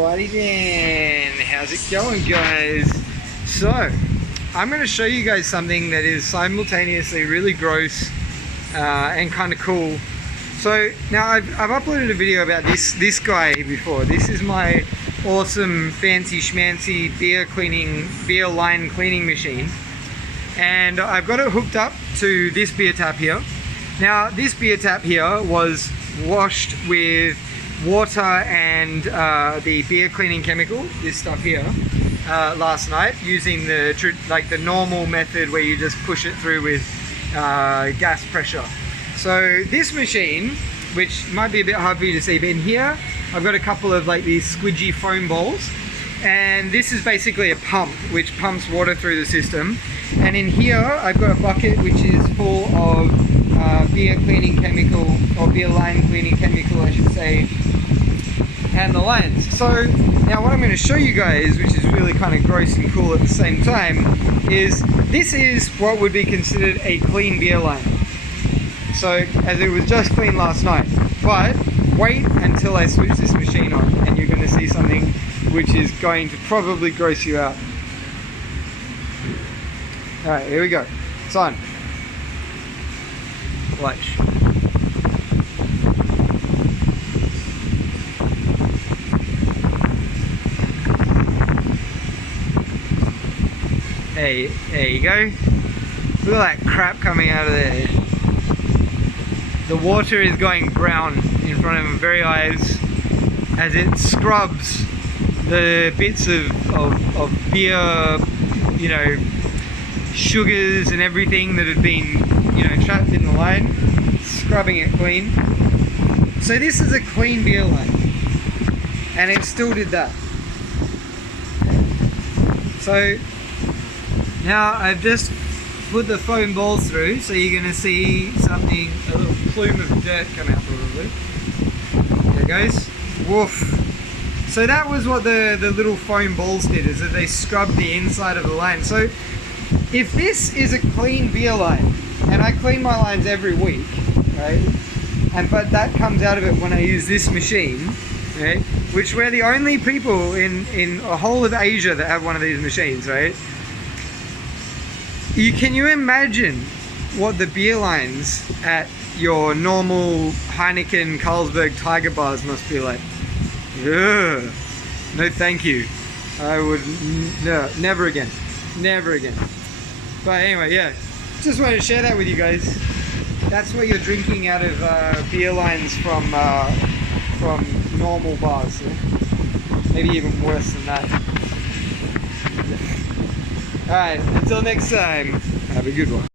Alrighty then, how's it going, guys? So, I'm going to show you guys something that is simultaneously really gross and kind of cool. So now I've uploaded a video about this guy before. This is my awesome fancy schmancy beer line cleaning machine, and I've got it hooked up to this beer tap here. Now this beer tap here was washed with water and the beer cleaning chemical, this stuff here, last night using the normal method where you just push it through with gas pressure. So this machine, which might be a bit hard for you to see, but in here I've got a couple of like these squidgy foam balls, and this is basically a pump which pumps water through the system. And in here I've got a bucket which is full of beer cleaning chemical, or beer line cleaning chemical I should say, and the lines. So now what I'm going to show you guys, which is really kind of gross and cool at the same time, is this is what would be considered a clean beer line. So as it was just clean last night, but wait until I switch this machine on and you're going to see something which is going to probably gross you out. Alright, here we go. It's on. Watch. Hey, there you go. Look at that crap coming out of there. The water is going brown in front of my very eyes as it scrubs the bits of beer, you know, sugars and everything that had been, you know, trapped in the line, scrubbing it clean. So this is a clean beer line, and it still did that. So now I've just put the foam balls through, so you're going to see something, a little plume of dirt come out probably. There it goes. Woof. So that was what the little foam balls did, is that they scrubbed the inside of the line. So if this is a clean beer line, and I clean my lines every week, right, but that comes out of it when I use this machine, right, which we're the only people in a whole of Asia that have one of these machines, right? Can you imagine what the beer lines at your normal Heineken, Carlsberg, Tiger bars must be like? Ugh. No thank you. I would, no, never again. Never again. But anyway, yeah, just wanted to share that with you guys. That's what you're drinking out of beer lines from normal bars. Yeah? Maybe even worse than that. Alright, until next time, have a good one.